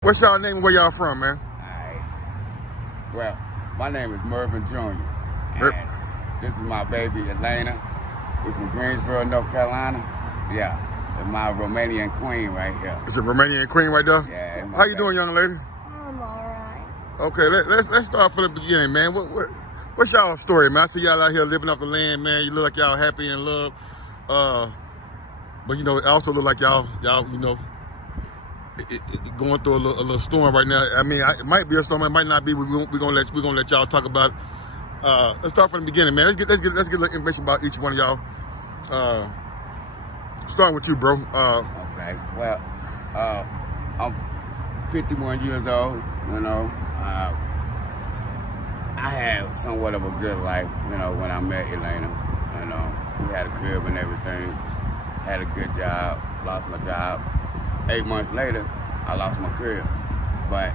What's y'all name and where y'all from, man? Alright. Well, my name is Mervin Jr. Mer- And this is my baby Elena. We're from Greensboro, North Carolina. Yeah. And my Romanian queen right here. It's a Romanian queen right there? Yeah. How you doing, young lady? I'm alright. Okay, let's start from the beginning, man. What's y'all story, man? I see y'all out here living off the land, man. You look like y'all happy and in love. But you know, it also look like y'all, you know, going through a little storm right now. I mean, it might be a storm, it might not be. We're gonna let y'all talk about it. Let's start from the beginning, man. Let's get a little information about each one of y'all. Starting with you, bro. Okay. Well, I'm 51 years old. You know, I had somewhat of a good life. You know, when I met Elena. You know, we had a crib and everything. Had a good job. Lost my job. 8 months later, I lost my crib. But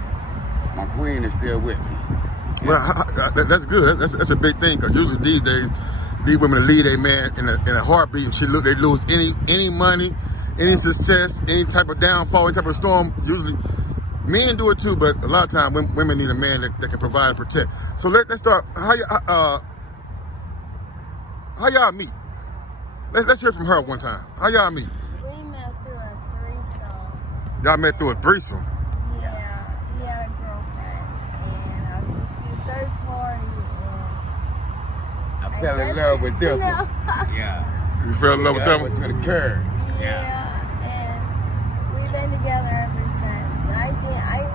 my queen is still with me. Well, that's good. That's a big thing, because usually these days, these women leave a man in a heartbeat. They lose any money, any success, any type of downfall, any type of storm. Usually, men do it too, but a lot of times women need a man that can provide and protect. So let's start. How y'all meet? Let's hear from her one time. How y'all meet? We met through a threesome. Y'all met through a threesome. Yeah, he had a girlfriend, and I was supposed to be the third party, and I fell in love with this one. Yeah. You fell in love with Yeah, them? went to the curb. yeah, and we've been together ever since. I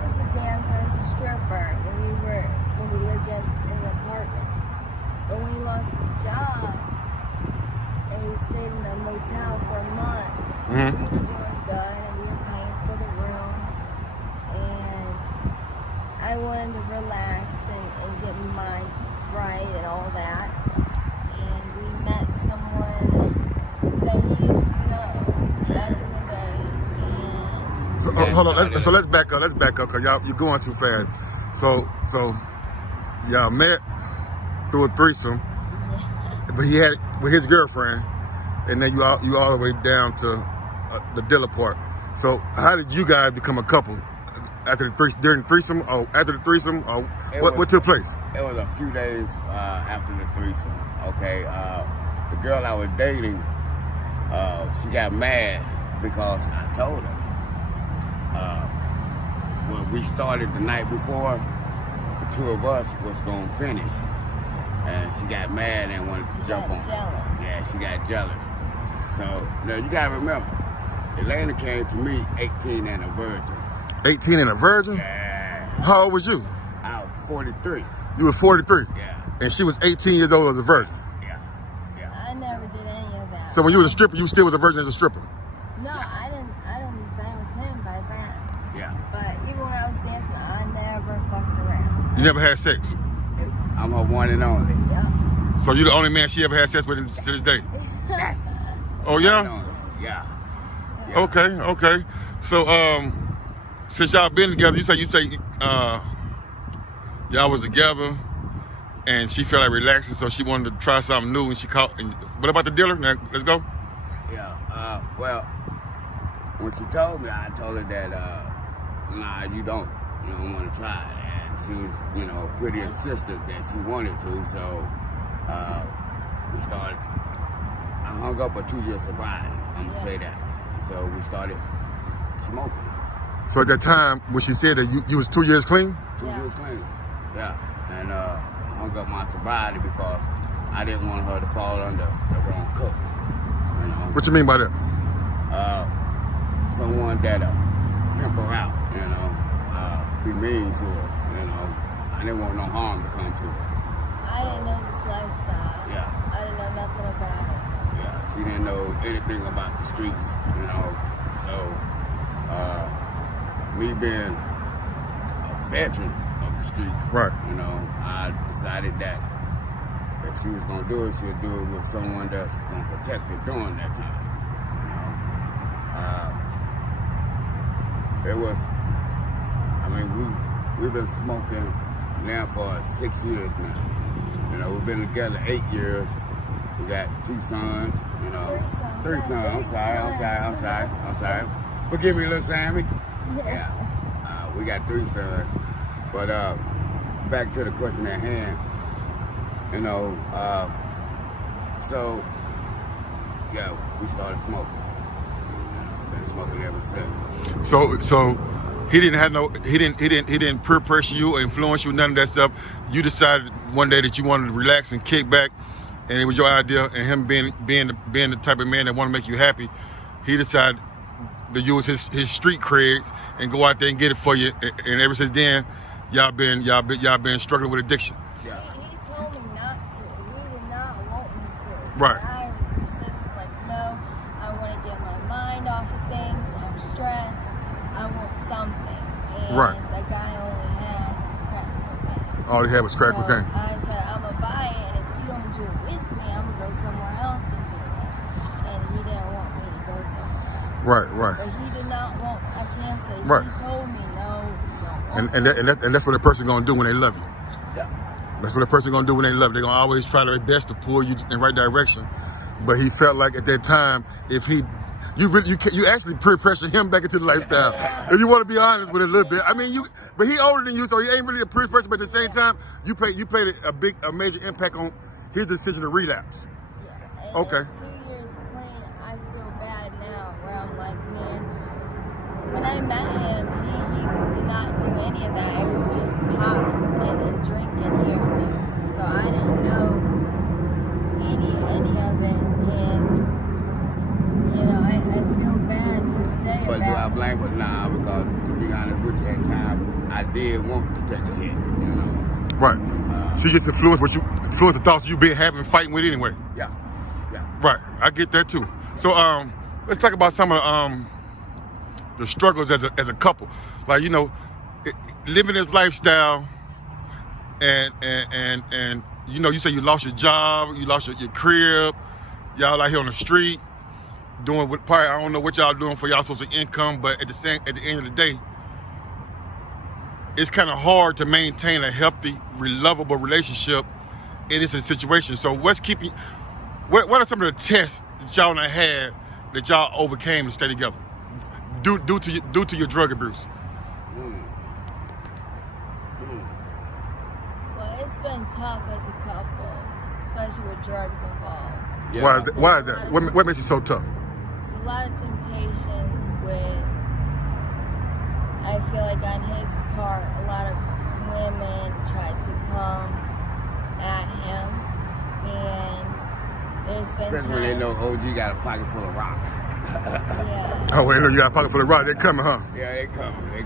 was a dancer, I was a stripper when we lived in an apartment. But when he lost his job, and we stayed in a motel for a month. Mhm. We were doing good, and we were paying for the rooms. And I wanted to relax and get my mind right and all that. And we met someone that he used to know back in the day. And So, hold on. So let's back up. Because you're going too fast. So y'all met through a threesome, but he had with his girlfriend, and then you all the way down to the Dilla part. So how did you guys become a couple during the threesome, or after the threesome, or what took place? It was a few days after the threesome. Okay, the girl I was dating, she got mad because I told her. When we started the night before, the two of us was gonna finish, and she got mad and wanted to jump on. jealous. Yeah, she got jealous. So now you gotta remember, Elena came to me 18 and a virgin. 18 and a virgin? Yeah, How old was you? I was 43. You were 43. Yeah, And she was 18 years old as a virgin. yeah. I never did any of that. So when you was a stripper, you still was a virgin as a stripper. No, I didn't bang with him by then. Yeah. But even when I was dancing, I never fucked around. You never had sex. I'm her one and only. Yeah. So you're the only man she ever had sex with to this day. Yes. Oh yeah? Yeah. Okay. So since y'all been together, you say y'all was together and she felt like relaxing, so she wanted to try something new, and she called. What about the dealer? Now let's go. Yeah. Well, when she told me, I told her that, nah, you don't want to try it. And she was, pretty insistent that she wanted to. So we started. I hung up a 2-year sobriety. I'm gonna say that. So we started smoking. So at that time, when she said that you was 2 years clean, 2 years clean. Yeah. And I hung up my sobriety because I didn't want her to fall under the wrong cook. what you mean by that? Someone that'll pimp her out, be mean to her, I didn't want no harm to come to her. I didn't know this lifestyle. Yeah. I didn't know nothing about it. Yeah, she didn't know anything about the streets, So, me being a veteran of the streets, Right. I decided that if she was gonna do it, she'd do it with someone that's gonna protect her during that time. It was, we've been smoking now for 6 years now. We've been together 8 years. We got 2 sons, Three sons. I'm sorry. Forgive me, little Sammy. Yeah. We got 3 sons. But back to the question at hand, you know, so yeah, we started smoking. Been smoking ever since. So he didn't peer pressure you or influence you, none of that stuff. You decided one day that you wanted to relax and kick back, and it was your idea. And him being the type of man that want to make you happy, he decided to use his street creds and go out there and get it for you. And ever since then, y'all been struggling with addiction. Yeah. He told me not to. He did not want me to. Right. I was persistent, like, no, I want to get my mind off of things. I'm stressed. I want something. And Right. the guy only had crack cocaine. All he had was crack So cocaine. I said, I'm going to buy it, and if you don't do it with me, I'm going to go somewhere else and do it. And he didn't want me to go somewhere else. Right. But he did not want, I can't say, Right. he told me, no, you don't want And that's what a person gonna do when they love you. Yeah. That's what a person gonna do when they love you. They're gonna always try their best to pull you in the right direction. But he felt like at that time, if you actually peer pressure him back into the lifestyle. If you want to be honest with it a little bit, I mean, but he older than you, so he ain't really a peer pressure. But at the same time, you played a major impact on his decision to relapse. Yeah. And Okay. 2 years clean, I feel bad now where I'm like, man, when I met him, he did not do any of that. It was just pot and drinking here and there. So I didn't know any of it. And, you know, I feel bad to this day But do I about blame it? Nah, because to be honest with you, at times I did want to take a hit, you know. Right. So you just influenced the thoughts you been having, fighting with anyway. Yeah. Right. I get that too. So let's talk about some of the struggles as a couple. Like, you know, living this lifestyle, and you know, you say you lost your job, you lost your crib, y'all out here on the street doing what probably, I don't know what y'all doing for y'all source of income, but at the end of the day, it's kind of hard to maintain a healthy, lovable relationship in this situation. So what's keeping? What are some of the tests that y'all done had that y'all overcame to stay together due to your drug abuse? well, it's been tough as a couple, especially with drugs involved. Yeah. Why is that? What makes it so tough? It's a lot of temptations with, I feel like on his part, a lot of women tried to come at him, and there's been Especially when they know OG got a pocket full of rocks. yeah, Oh, wait, you got a pocket full of rock. They coming, huh? Yeah, they coming. and,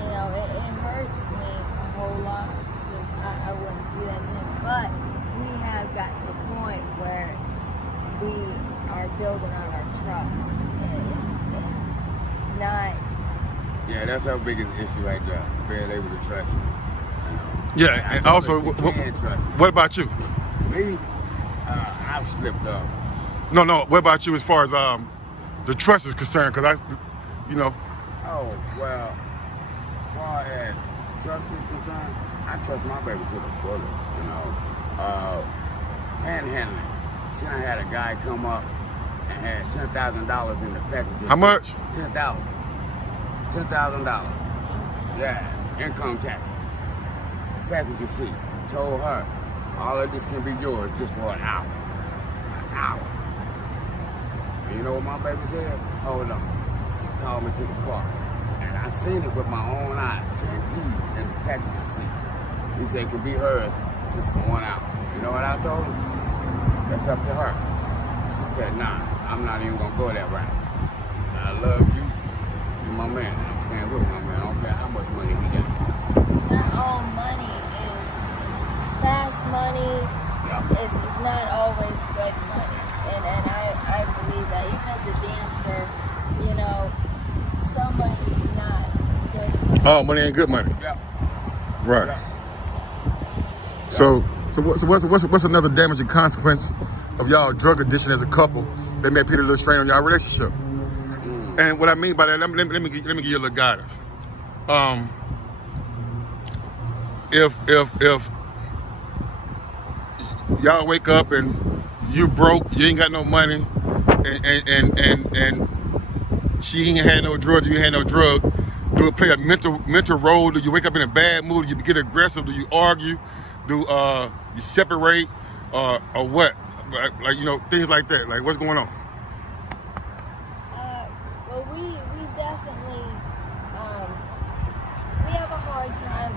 you know, it hurts me a whole lot, because I wouldn't do that to him, but we have got to a point where we are building on our trust, and not. Yeah, that's our biggest issue right there. Being able to trust me. Yeah, and also, what about you? Me, I've slipped up. No. What about you as far as the trust is concerned? Because you know. Oh, well, as far as trust is concerned, I trust my baby to the fullest, you know. Panhandling. See, I had a guy come up and had $10,000 in the package. How much? $10,000. $10,000. Yeah, income taxes. Package receipt. Told her, all of this can be yours just for an hour. An hour. And you know what my baby said? Hold on. She called me to the car. And I seen it with my own eyes, 10 G's in the package receipt. He said it could be hers just for 1 hour. You know what I told her? That's up to her. She said, nah, I'm not even gonna go that route. She said, I love you. You're my man. I'm staying with my man. I don't care how much money he got. Not all money is fast money. Yeah. It's not always good money, and I believe that even as a dancer, you know, some money is not good money. Oh, money ain't good money. Yeah. Right. Yeah. So what's another damaging consequence of y'all drug addiction as a couple that may put a little strain on y'all relationship? And what I mean by that, let me give you a little guidance. If y'all wake up and you broke, you ain't got no money, and she ain't had no drugs, you ain't had no drug, do it play a mental role? Do you wake up in a bad mood? Do you get aggressive? Do you argue? Do you separate? Or what? Like, you know, things like that. Like, what's going on? Well, we definitely, we have a hard time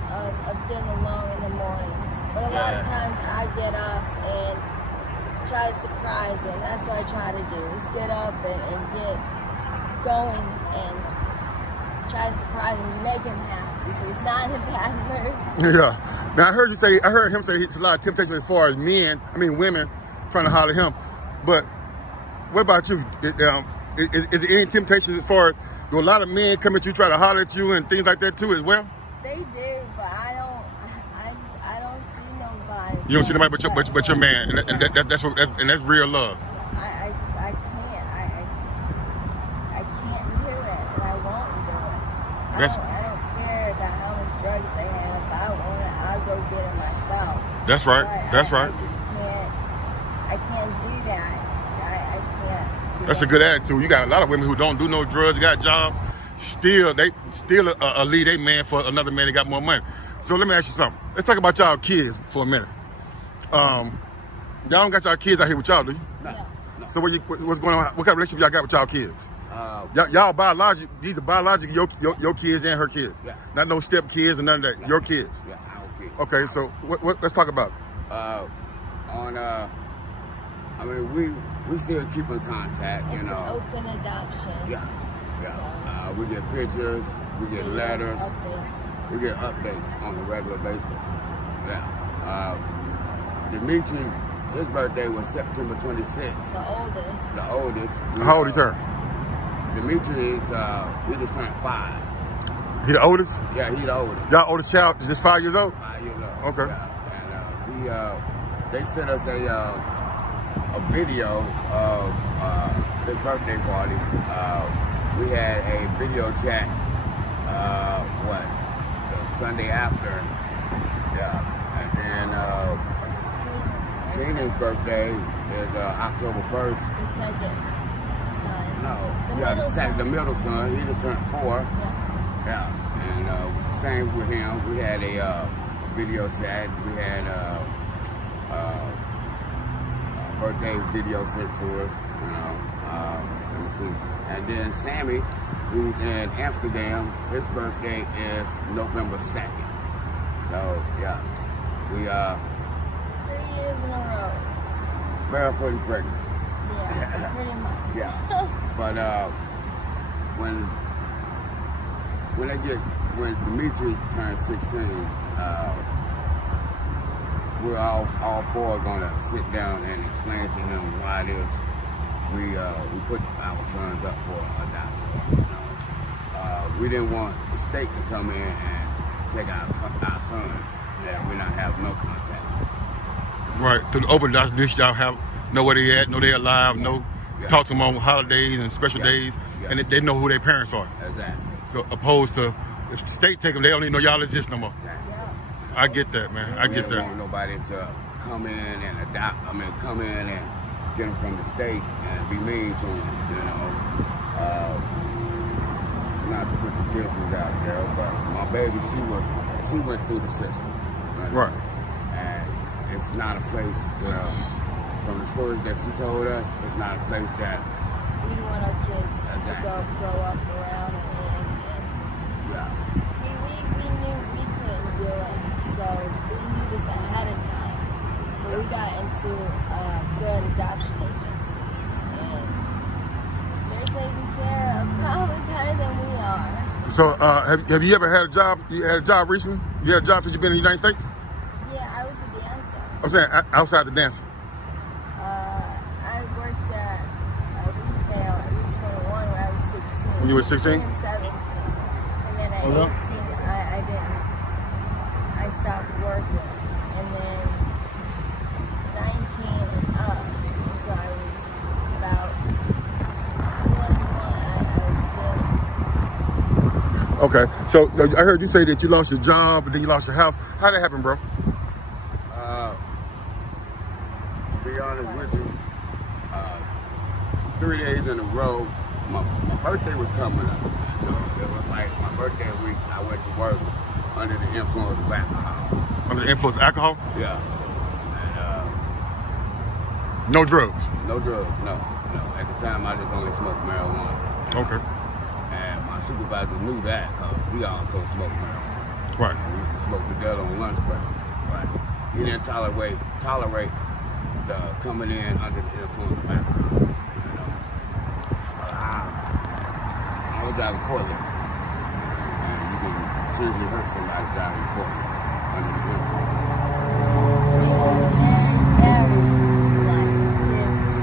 of getting along in the mornings. But a lot of times I get up and try to surprise him. That's what I try to do, is get up and get going and try to surprise him, make him happy, so he's not in a bad mood. Yeah. Now I heard him say it's a lot of temptation as far as women trying to holler at him. But what about you? Is there any temptation as far as, do a lot of men come at you, try to holler at you and things like that too as well? They do, but I don't see nobody. You don't see nobody but your man, and that's real love. I can't do it, and I won't do it. I don't care about how much drugs they have. If I want it, I'll go get it myself. That's right. But That's right. I can't do that. I can't. That's a good attitude. You got a lot of women who don't do no drugs, got jobs, still leave a man for another man that got more money. So let me ask you something. Let's talk about y'all kids for a minute. Y'all don't got y'all kids out here with y'all, do you? No. So what's going on? What kind of relationship y'all got with y'all kids? Y'all biological. These are biological. Your kids and her kids. Yeah. Not no step kids and none of that. No. Your kids. Yeah, our kids. Okay. So let's talk about it. We still keep in contact, It's you know. an open adoption. Yeah. We get pictures, we get letters, Updates. we get updates on a regular basis. Yeah. Dimitri, his birthday was September 26th. The oldest. The oldest. How old he turned? Dimitri is, he just turned 5. He the oldest? Yeah, he the oldest. Y'all oldest child is just 5 years old? 5 years old. Okay. Yeah. And they sent us a video of his birthday party. We had a video chat, the Sunday after. Yeah. And then Kenan's birthday is October 1st. The second son. No. The middle son. He just turned 4. Yeah. And same with him. We had a video chat. We had birthday video sent to us. You know. Let me see. And then Sammy, who's in Amsterdam, his birthday is November 2nd. So yeah, we 3 years in a row. barefoot and pregnant. Yeah, pretty much. Yeah. But when Dimitri turns 16, we're all 4 gonna sit down and explain to him why it is we put our sons up for adoption. You know, we didn't want the state to come in and take our sons that we not have no contact. Right. Through the open adoption, y'all know where they at, know they alive, talk to them on holidays and special days, and they know who their parents are. Exactly. So opposed to if the state take them, they don't even know y'all exist no more. Exactly. I get that, man. I We get don't that. want nobody to come in and come in and get them from the state and be mean to them, you know. Not to put your business out there, but my baby, she went through the system. Right. And it's not a place where, from the stories that she told us, it's not a place that. We want our kids to grow up around and Yeah. we knew we couldn't do it, so we knew this ahead of time. So we got into a good adoption agency, and they're taking care of probably better than we are. So have you ever had a job? You had a job recently? You had a job since you've been in the United States? Yeah, I was a dancer. I'm saying outside the dancing. I worked at retail at Route 21 when I was 16. When you were 16? 16 and 17. And then at 18, I stopped working. And then 19 and up until I was about 21, I was dancing. Okay. So I heard you say that you lost your job and then you lost your house. How'd that happen, bro? To be honest with you, 3 days in a row, my birthday was coming up. So it was like my birthday week, I went to work under the influence of alcohol. Under the influence of alcohol? Yeah. And No drugs? no drugs, no. At the time, I just only smoked marijuana. Okay. And my supervisor knew that because he also smoked marijuana. Right. We used to smoke together on lunch break. But he didn't tolerate the coming in under the influence of alcohol. You know, I was driving forklift, and you can seriously hurt somebody driving a forklift under the influence. It was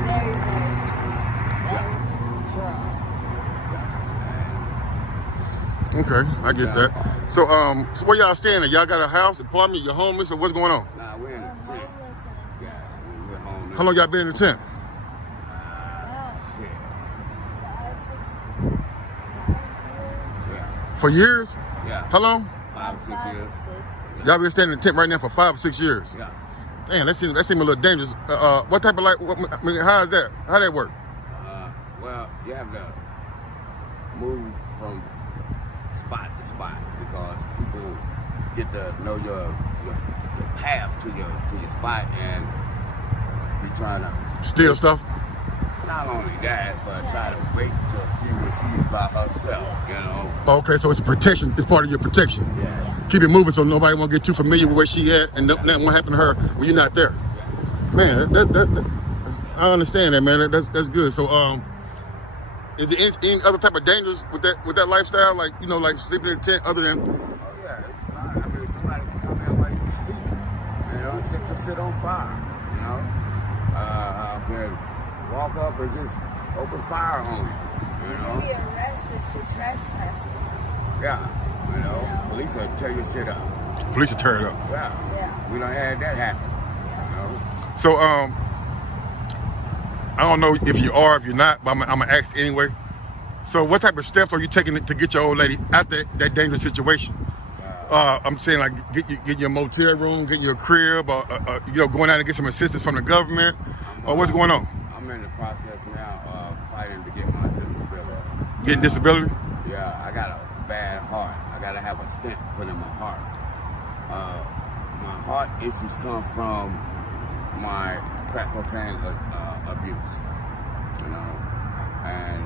very, very drunk. Okay, I get that. So, so where y'all staying at? Y'all got a house, apartment, you're homeless, or what's going on? Nah, we're in a tent. Yeah, we're homeless. How long y'all been in the tent? Shit. 5, 6, 5 years. Yeah. For years? Yeah. How long? 5 or 6 years. 6. Y'all been staying in the tent right now for 5 or 6 years. Yeah. Damn, that seems a little dangerous. What type of I mean, how is that? How that work? Well, you have to move from spot to spot because people get to know your path to your spot and be trying to Steal stuff? not only that, but try to wait till she receives by herself, you know. Okay, so it's a protection. It's part of your protection. Yes. Keep it moving so nobody won't get too familiar with where she at and nothing won't happen to her when you're not there. Man, that I understand that, man. That's good. So, is there any other type of dangers with that lifestyle, like like sleeping in a tent, other than? Oh yeah, it's not. I mean, somebody can come in while you sleep, you know, set your shit on fire, you know. Can walk up and just open fire on you, you You know. can be arrested for trespassing. Yeah, you know. Police will tear your shit up. Police will tear it up. Yeah. We done had that happen, you know. So, I don't know if you are, if you're not, but I'm gonna ask anyway. So, what type of steps are you taking to get your old lady out that dangerous situation? I'm saying like get you a motel room, get you a crib, or going out and get some assistance from the government, or what's going on? I'm in the process now of fighting to get my disability. Getting disability? Yeah, I got a bad heart. I gotta have a stent put in my heart. My heart issues come from my crack cocaine abuse, you know, and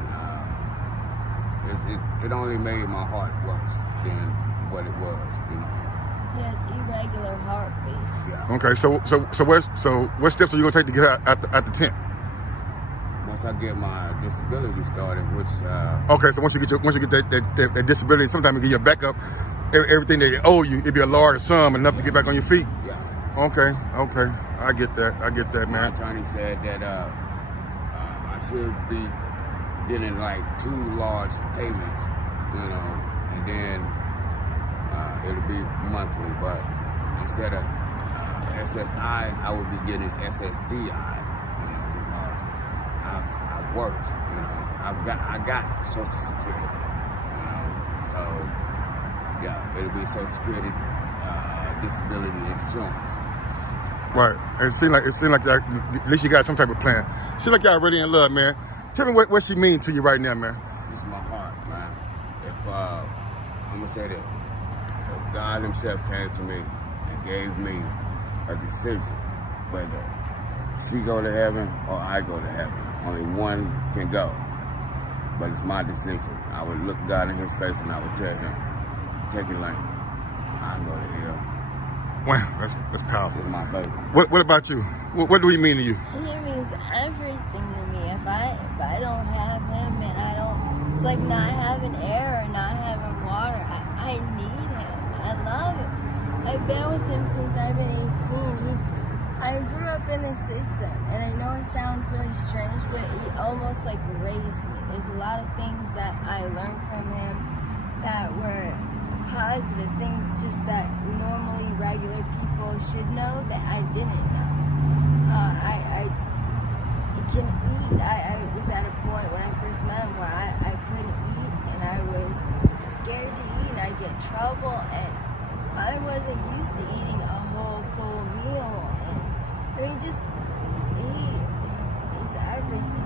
it only made my heart worse than what it was, you know. He has irregular heartbeats. Yeah. Okay, so what steps are you gonna take to get out the tent? Once I get my disability started, which Okay, so once you get that disability, sometimes you get your backup, everything they owe you, it'd be a large sum enough to get back on your feet. yeah, Okay, I get that, my man. attorney said that I should be getting like 2 large payments, you know, and then it'll be monthly. But instead of SSI, I would be getting SSDI, you know, because I've worked, you know, I got Social Security, you know, so yeah, it'll be Social Security disability insurance. Right, and it seemed like y'all, at least you got some type of plan. Seems like y'all really in love, man. Tell me what she mean to you right now, man. This is my heart, man. If I'm gonna say that, if God Himself came to me and gave me a decision whether she go to heaven or I go to heaven, only one can go. But it's my decision. I would look God in His face and I would tell Him, take your lane. I go to hell. Wow, that's powerful. It's my baby. What about you? What do he mean to you? He means everything to me. If I don't have him and it's like not having air or not having water. I need him. I love him. I've been with him since I've been 18. I grew up in the system, and I know it sounds really strange, but he almost like raised me. There's a lot of things that I learned from him that were positive things, just that normally regular people should know that I didn't know. I can eat. I was at a point when I first met him where I couldn't eat, and I was scared to eat, and I'd get in trouble, and I wasn't used to eating a whole full meal. And he's everything.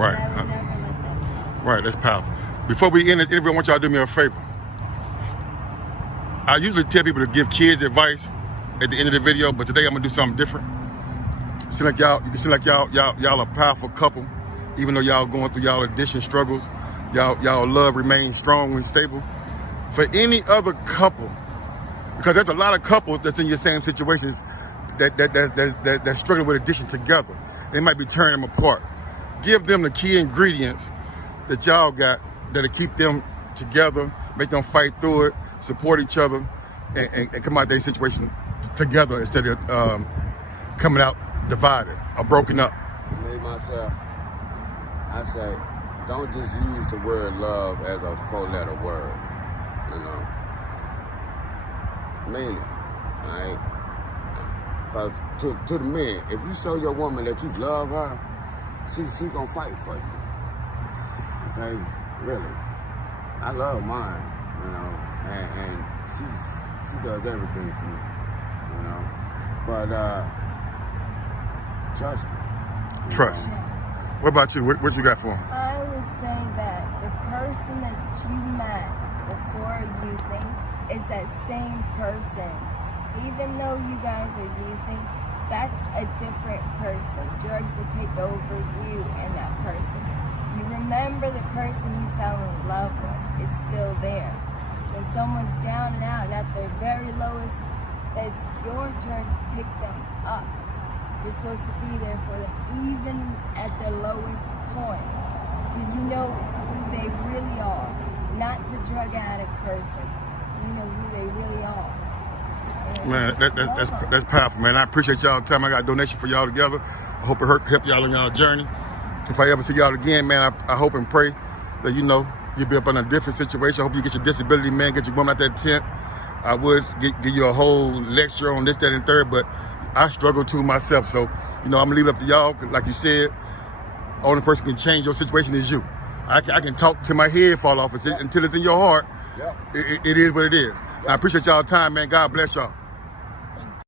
Right. And I would never let that go. Right, that's powerful. Before we end this interview, I want y'all to do me a favor. I usually tell people to give kids advice at the end of the video, but today I'm gonna do something different. It seems like y'all a powerful couple, even though y'all going through y'all addiction struggles. Y'all love remains strong and stable. For any other couple, because there's a lot of couples that's in your same situations that's struggling with addiction together. They might be tearing them apart. Give them the key ingredients that y'all got that'll keep them together, make them fight through it, support each other, and come out their situation together instead of coming out divided or broken up. Me, myself, I say, don't just use the word love as a 4-letter word, you know. Mean it, right? Because to the men, if you show your woman that you love her, she gonna fight for you. Okay? Really. I love mine, you know, and she does everything for me, you know. But trust me. Trust. What about you? What you got for him? I would say that the person that you met before using is that same person. Even though you guys are using, that's a different person. Drugs will take over you and that person. You remember the person you fell in love with is still there. When someone's down and out and at their very lowest, it's your turn to pick them up. You're supposed to be there for them, even at their lowest point. Because you know who they really are, not the drug addict person. You know who they really are. And Man, that's powerful, man. I appreciate y'all time. I got a donation for y'all together. I hope it help y'all on y'all journey. If I ever see y'all again, man, I hope and pray that, you know, you'll be up in a different situation. I hope you get your disability, man, get your woman out that tent. I would give you a whole lecture on this, that, and third, but I struggle too myself. So, you know, I'm gonna leave it up to y'all. Like you said, only person can change your situation is you. I can talk till my head fall off until it's in your heart. Yep. It is what it is. I appreciate y'all time, man. God bless y'all.